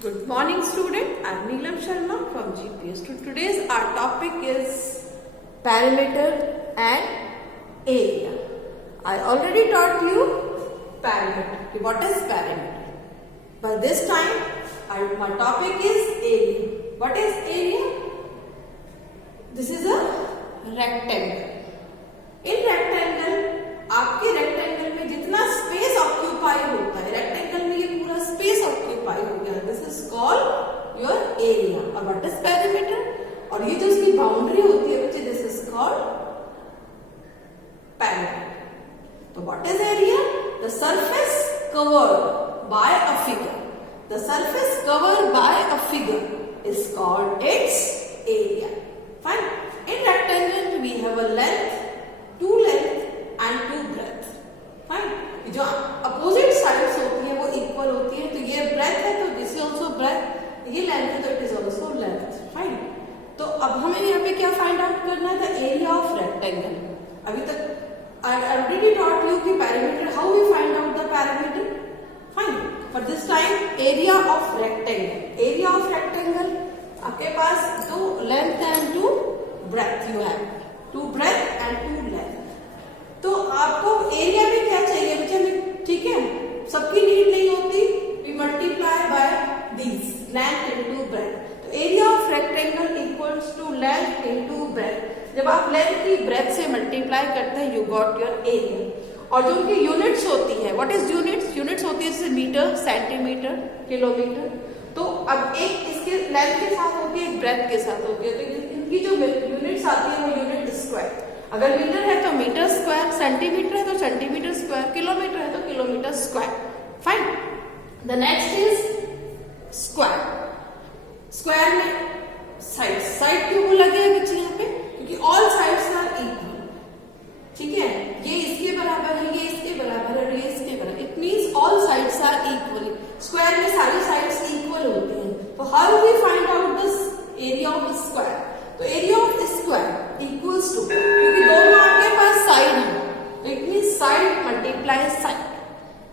Good morning student, I am Neelam Sharma from GPS. Today's our topic is perimeter and area. I already taught you perimeter. What is perimeter? But this time my topic is area. What is area? This is a rectangle. In rectangle, आपके rectangle में जितना space occupy होता है, rectangle में ये पूरा space occupy हो गया, this is called your area. और what is perimeter? और ये जो उसकी boundary होती है बच्चे, this is called perimeter. तो what is area? The surface covered by a figure. The surface covered by a figure is called its area. Fine. In rectangle we have a length, two length and two breadth. Fine. जो opposite sides होती है वो equal होती है, तो ये breadth है तो this is also breadth, ये length है तो it is also length. Fine. तो अब हमें यहाँ पे क्या find out करना है? The area of rectangle. अभी तक I already taught you कि perimeter, how we find out the perimeter. Fine. For this time area of rectangle. Area of rectangle आपके पास दो length and two breadth you have. Two breadth and two length. तो आपको area में क्या चाहिए बच्चे में? ठीक है, सबकी नीड नहीं होती. We multiply by these length into breadth. तो area of rectangle equals to length into breadth. जब आप लेंथ की ब्रेथ से मल्टीप्लाई करते हैं, यू गॉट योर एरिया. और जो उनकी यूनिट्स होती है, व्हाट इज यूनिट्स? यूनिट्स होती है जैसे मीटर, सेंटीमीटर, किलोमीटर. तो अब एक इसके लेंथ के साथ होती है, एक ब्रेथ के साथ होती है. तो इनकी जो यूनिट्स आती है वो यूनिट स्क्वायर. अगर मीटर है तो मीटर स्क्वायर, सेंटीमीटर है तो सेंटीमीटर स्क्वायर, किलोमीटर है तो kilometre square. Fine. The next is square. Square में साइड. साइड क्यों लगे हैं बच्चे यहाँ पे? क्योंकि ऑल साइड्स आर इक्वल. ठीक है, ये इसके बराबर है, ये इसके बराबर है, ये इसके बराबर. It means all sides are equal. Square में सारी साइड्स इक्वल होती हैं. तो how we find out this area of square? तो area of square equals to, क्योंकि दोनों आपके पास साइड है तो it means side multiply side.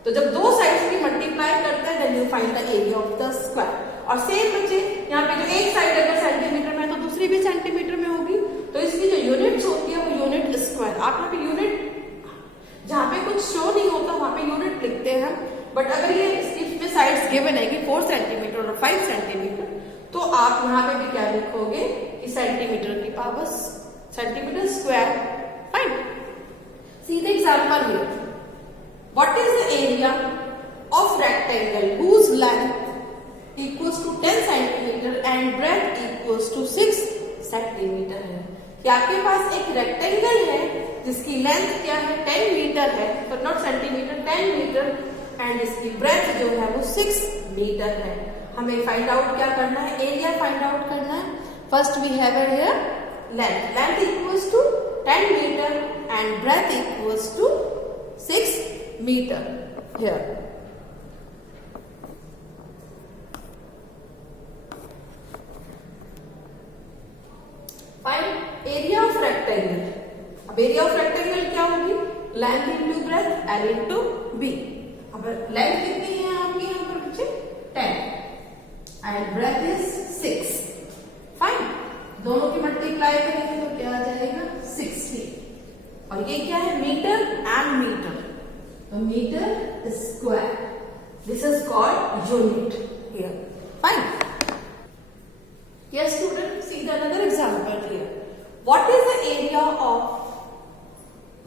तो जब दो साइड्स की मल्टीप्लाई करते हैं then you find the area of the square. और सेम बच्चे यहाँ पे जो एक साइड अगर सेंटीमीटर में है तो दूसरी भी सेंटीमीटर में होगी. तो इसकी जो यूनिट्स होती है वो यूनिट स्क्वायर. आप यहाँ पे यूनिट जहाँ पे कुछ शो नहीं होता वहां पे यूनिट लिखते हैं. बट अगर ये इसमें साइड्स गिवन है कि 4 सेंटीमीटर और 5 सेंटीमीटर, तो आप यहाँ पे भी क्या लिखोगे कि सेंटीमीटर की power centimetre square. Fine. See the example here. What is the area of rectangle whose length equals to 10 centimetre and breadth equals to 6 centimetre है. कि आपके पास एक रेक्टेंगल है जिसकी लेंथ क्या है? 10 मीटर है, पर नॉट सेंटीमीटर, 10 मीटर, एंड इसकी ब्रेथ जो है वो 6 मीटर है. हमें फाइंड आउट क्या करना है? एरिया फाइंड आउट करना है. First we have here length. Length equals to 10 metre and breadth equals to 6 metre. Here find area of rectangle. अब एरिया ऑफ रेक्टेंगल क्या होगी? Length into breadth, L into B. अब length कितनी है आपकी यहाँ पर बच्चे? 10 एंड ब्रेथ इज 6. फाइन. दोनों की मल्टीप्लाई करेंगे तो क्या आ जाएगा? 60. और ये क्या है? Metre and metre. तो metre square. This is called unit here. Fine. Yes student, see the another example here. What is the area of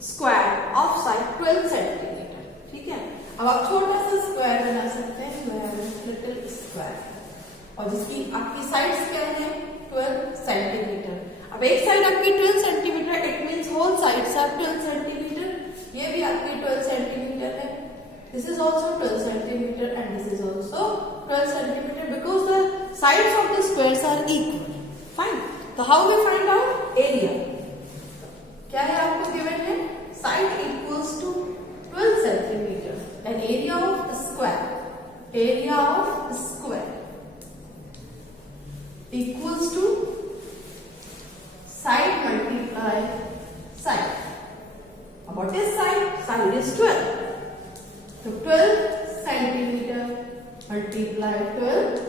square of side 12 centimeter? ठीक है. अब आप छोटा सा स्क्वायर बना सकते हैं, लिटिल स्क्वायर, और जिसकी आपकी साइड्स क्या है? 12 सेंटीमीटर. अब एक साइड आपकी 12 centimetre, it means whole sides are 12 centimetre. ये भी आपकी 12 सेंटीमीटर है. This is also 12 centimeter and this is also 12 centimeter because the sides of the squares are equal. Fine. So how we find out area? क्या है आपको given है? Side equals to 12 centimeter and area of square. Area of square equals to side multiply side. What is side? Side is 12. So 12 centimeter multiply 12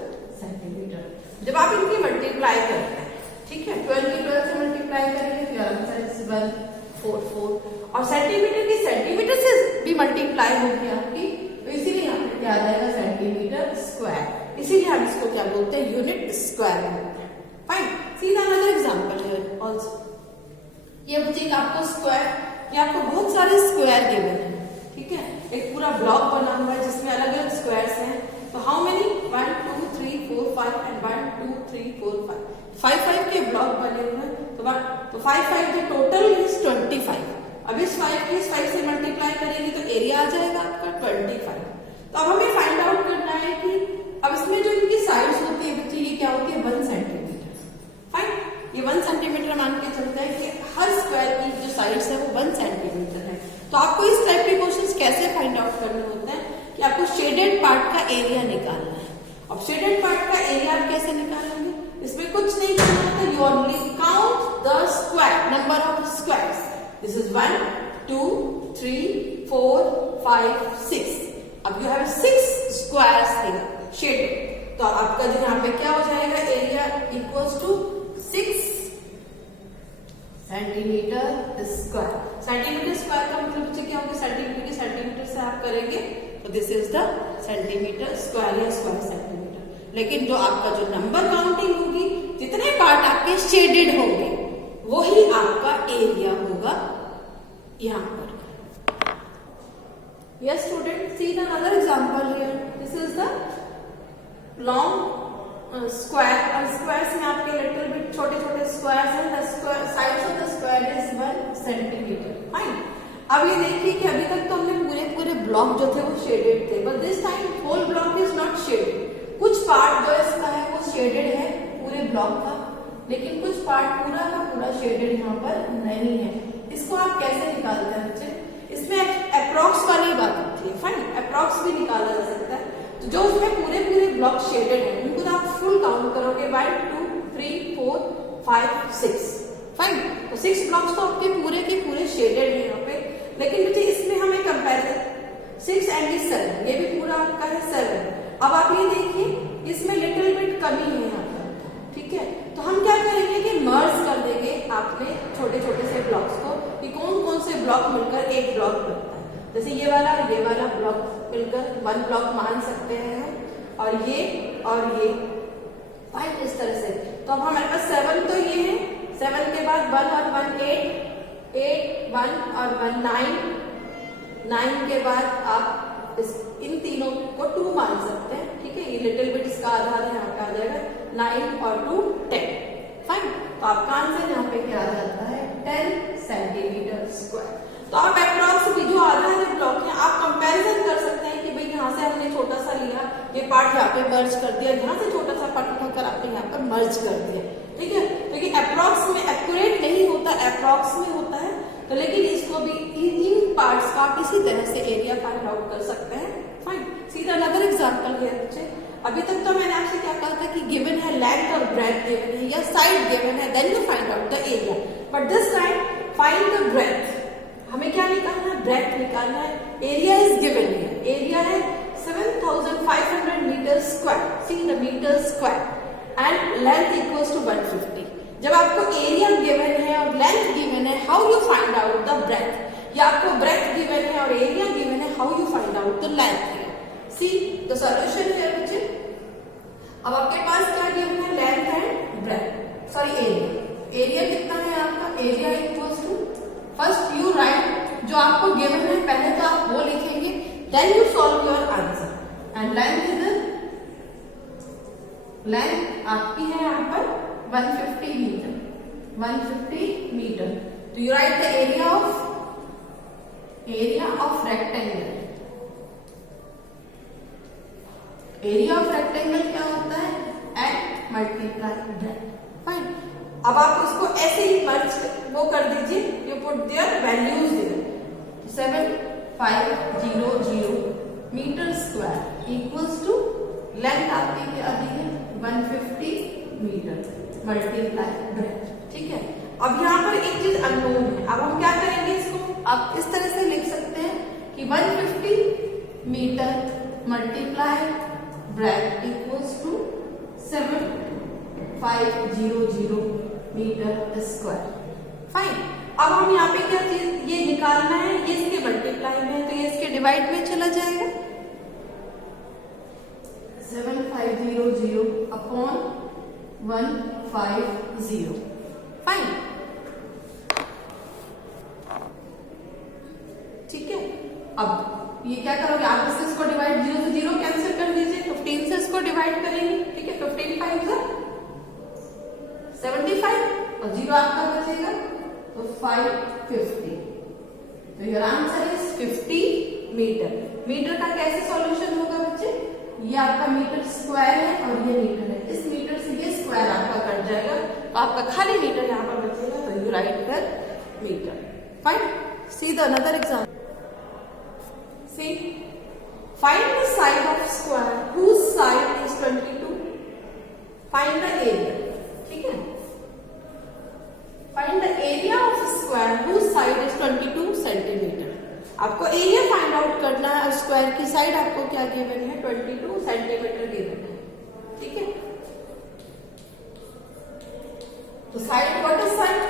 centimetre. जब आप इनकी multiply करते हैं, ठीक है, 12 की 12 से मल्टीप्लाई करेंगे तो आंसर इज 144 और सेंटीमीटर की सेंटीमीटर से भी मल्टीप्लाई होगी आपकी, तो इसीलिए यहाँ पे क्या आ जाएगा सेंटीमीटर स्क्वायर, इसीलिए हम इसको क्या बोलते हैं यूनिट स्क्वायर बोलते हैं। Fine, see another example here also. ये बच्चे आपको स्क्वायर, ये आपको बहुत सारे स्क्वायर गिवन है, ठीक है, एक पूरा ब्लॉक बना हुआ है जिसमें अलग अलग स्क्वायर्स हैं। तो हाउ मेनी 1 2 3 4 5 एंड 1 2 3 4 5 5 के ब्लॉक बने हुए हैं। तो 5 द टोटल इज 25। अब इस 5 को इस 5 से मल्टीप्लाई करेंगे तो एरिया आ जाएगा आपका 25। तो अब हमें फाइंड आउट करना है कि अब इसमें जो इनकी साइड्स होती है बच्चे, ये क्या होती है 1 सेंटीमीटर। फाइन, ये 1 सेंटीमीटर मान के चलता है कि हर स्क्वायर की जो साइड्स है वो 1 सेंटीमीटर है। तो आपको इस टाइप के क्वेश्चंस कैसे फाइंड आउट करने होते हैं कि आपको शेडेड पार्ट का एरिया निकालना है। अब शेडेड पार्ट का एरिया आप कैसे निकालेंगे, इसमें कुछ नहीं करना है, you only count the square, number of squares. This is 1 2 3 4 5 6। अब you have 6 squares here shaded, तो आपका जो यहाँ पे क्या हो जाएगा area equals to 6 centimetre square. Centimetre square का मतलब बच्चे क्या होगा, सेंटीमीटर की सेंटीमीटर से आप करेंगे तो this is the centimetre square या स्क्वायर सेंटीमीटर। लेकिन जो आपका जो नंबर काउंटिंग होगी, जितने पार्ट आपके शेडेड होंगे वही आपका एरिया होगा यहाँ पर। Yes student, C the another example here. This is the long square, और स्क्वायर्स में आपके लिटिल बिट छोटे छोटे स्क्वायर्स हैं। The square sides of the square is 1 centimetre. Fine, अब ये देखिए कि अभी तक तो हमने पूरे ब्लॉक जो थे वो शेडेड थे, but this time whole block is not shaded. कुछ पार्ट जो इसका है वो शेडेड है पूरे ब्लॉक का, लेकिन कुछ पार्ट पूरा का पूरा शेडेड यहाँ पर नहीं है। इसको आप कैसे निकालते हैं बच्चे, इसमें अप्रॉक्स वाली बात होती है। फाइन, अप्रॉक्स भी निकाला जा सकता है। तो जो उसमें पूरे ब्लॉक शेडेड है उनको तो आप फुल काउंट करोगे 1 2 3 4 5 6। फाइन, तो 6 ब्लॉक्स तो आपके पूरे के पूरे शेडेड है यहाँ पे। लेकिन बच्चे इसमें हमें कंपैरिजन 6 एंड 7, ये भी पूरा आपका है 7। अब आप ये देखिए इसमें लिटिल बिट कमी है यहाँ पर, ठीक है। तो हम क्या करेंगे कि मर्ज कर देंगे आपने छोटे छोटे से ब्लॉक्स को, कि कौन कौन से ब्लॉक मिलकर एक ब्लॉक बनता है। जैसे ये वाला ब्लॉक मिलकर 1 ब्लॉक मान सकते हैं, और ये फाइन, इस तरह से। तो अब हमारे पास 7 तो ये है, 7 के बाद 1 और 1 8 8 1 और 1 9 9 के बाद आप इन तीनों को 2 मान सकते हैं, ठीक है। ये लिटिल बिट इसका आधार यहाँ पे आ जाएगा 9 और 2 10। फाइन, तो आपका आंसर यहाँ पे क्या आ जाता है 10 सेंटीमीटर स्क्वायर। तो आप अप्रॉक्स भी जो आधा है ब्लॉक है आप कंपैरिजन कर सकते हैं कि भाई यहाँ से हमने छोटा सा लिया, ये पार्ट यहाँ पे मर्ज कर दिया, यहाँ से छोटा सा पार्ट उठाकर आपने यहाँ पर मर्ज कर दिया, ठीक है। तो ये अप्रॉक्स में एक्यूरेट नहीं होता, अप्रॉक्स में होता है। तो लेकिन इसको भी इन पार्ट्स का आप इसी तरह से एरिया फाइंड आउट कर सकते हैं। फाइन, सीधा अनदर एग्जांपल है बच्चे। अभी तक तो मैंने आपसे क्या कहा था कि गिवन है लेंथ और ब्रेथ गिवन है या साइड गिवन है, then you find out the area. But this time find the breadth. हमें क्या निकालना है, ब्रेथ निकालना है। एरिया इज गिवन है, एरिया है 7500 metre square, see the metre square, and length equals to 150। जब आपको एरिया गिवन है और लेंथ गिवन है, how you find out the breadth, या आपको ब्रेथ गिवन है और एरिया गिवन है, how you find out the length. See the solution है बच्चे। अब आपके पास क्या गिवन है, length and breadth, sorry area. Area कितना है आपका, area equals to, first you write जो आपको गिवन है, पहले तो आप वो लिखेंगे, then you solve your answer. And length is, length आपकी है यहाँ पर 150 मीटर, 150 मीटर। तो you write the area of rectangle. Area of rectangle क्या होता है, एट मल्टीप्लाई ब्रेथ। फाइन, अब आप उसको ऐसे ही मर्ज वो कर दीजिए, you put there values there. 7500 metre square equals to length आपकी क्या दी है 150 मीटर मल्टीप्लाई ब्रेथ, ठीक है। अब यहाँ पर एक चीज अननोन है, अब हम क्या करेंगे, इसको आप इस तरह से लिख सकते हैं कि 150 metre multiply breadth equals to 7500 metre square. Fine. अब हम यहाँ पे क्या चीज ये निकालना है, ये इसके मल्टीप्लाई में है तो ये इसके डिवाइड में चला जाएगा। 7500 अपॉन 150। फाइन, ठीक है। अब ये क्या करोगे आप, इसको डिवाइड 0 से 0 कैंसिल कर दीजिए, 15 से इसको डिवाइड करेंगे, ठीक है। 15 5 75 और 0 आपका बचेगा तो 550। तो your answer is 50 metre. Metre का कैसे सॉल्यूशन होगा बच्चे, ये आपका मीटर स्क्वायर है और ये मीटर है, इस मीटर से ये स्क्वायर आपका कट जाएगा तो आपका खाली मीटर यहाँ पर बचेगा, तो यू राइट कर metre. Fine. See the another example. See, find the side of square whose side is 22. Find the area. ठीक है। Find the area of a square whose side is 22 centimetre. आपको area find out करना है और square की side आपको क्या given है, 22 सेंटीमीटर गिवन है, ठीक है। तो side what is side,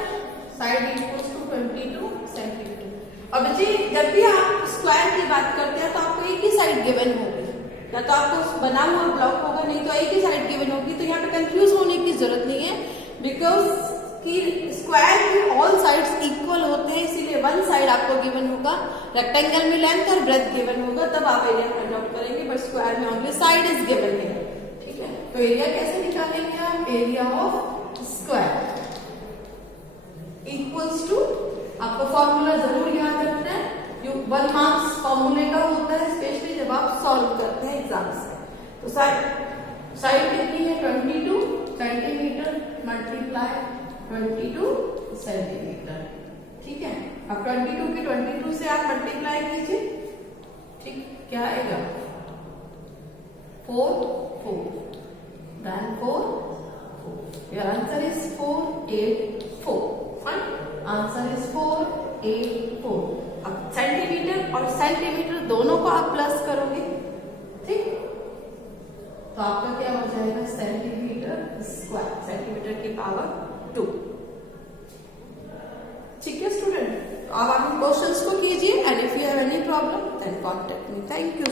side equals to 22 centimetre. अब जी जब भी आप स्क्वायर की बात करते हैं तो आपको एक ही साइड गिवन होगी, या तो आपको बना हुआ ब्लॉक होगा, नहीं तो एक ही साइड गिवन होगी। तो यहाँ पे कंफ्यूज होने की जरूरत नहीं है, बिकॉज कि स्क्वायर की ऑल साइड्स इक्वल होते हैं, इसीलिए वन साइड आपको गिवन होगा। रेक्टेंगल में लेंथ और ब्रेथ गिवन होगा, तब आप एरिया फाइंड आउट करेंगे, बट स्क्वायर में ओनली साइड इज गिवन है, ठीक है। तो एरिया कैसे निकालेंगे आप, area of square equals to, आपको फॉर्मूला जरूर याद रखना है, जो 1 मार्क्स फॉर्मूले का होता है, स्पेशली जब आप सॉल्व करते हैं एग्जाम्स में। तो साइड कितनी है, 22 सेंटीमीटर मल्टीप्लाई 22 सेंटीमीटर, ठीक है। अब 22 के 22 से आप मल्टीप्लाई कीजिए, ठीक, क्या आएगा 4 4 then 4 4। Your answer is 484। Fine, answer is 484। अब सेंटीमीटर और सेंटीमीटर दोनों को आप प्लस करोगे, ठीक, तो आपका क्या हो जाएगा, सेंटीमीटर स्क्वायर, सेंटीमीटर की पावर 2। ठीक है स्टूडेंट, तो अब आप क्वेश्चंस को कीजिए, and if you have any problem then contact me. Thank you.